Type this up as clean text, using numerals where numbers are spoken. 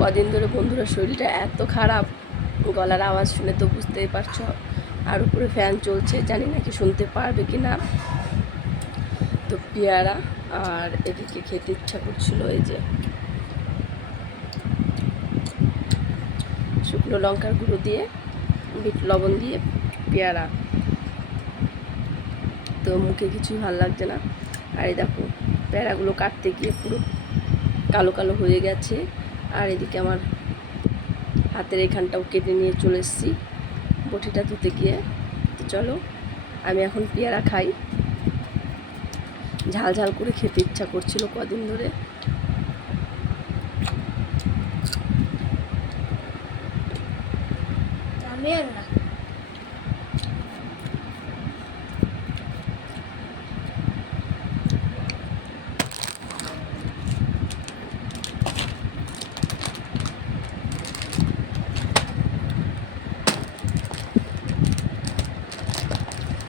কদিন ধরে বন্ধুরা শরীরটা এত খারাপ, গলার আওয়াজ শুনে তো বুঝতেই পারছো। আর উপরে ফ্যান চলছে, জানি না কি শুনতে পারবে কি না। তো পেয়ারা আর এদিকে খেতে ইচ্ছা করছিল, এই যে শুকনো লঙ্কার গুঁড়ো দিয়ে বিট লবণ দিয়ে পেয়ারা, তো মুখে কিছুই ভালো লাগছে না। আর এই দেখো পেয়ারাগুলো কাটতে গিয়ে পুরো কালো কালো হয়ে গেছে। আর এদিকে আমার হাতের এখানটাও কেটে নিয়ে চলে এসেছি বটিটা ধুতে গিয়ে। তো চলো আমি এখন পেয়ারা খাই, ঝাল ঝাল করে খেতে ইচ্ছা করছিল কদিন ধরে। আমি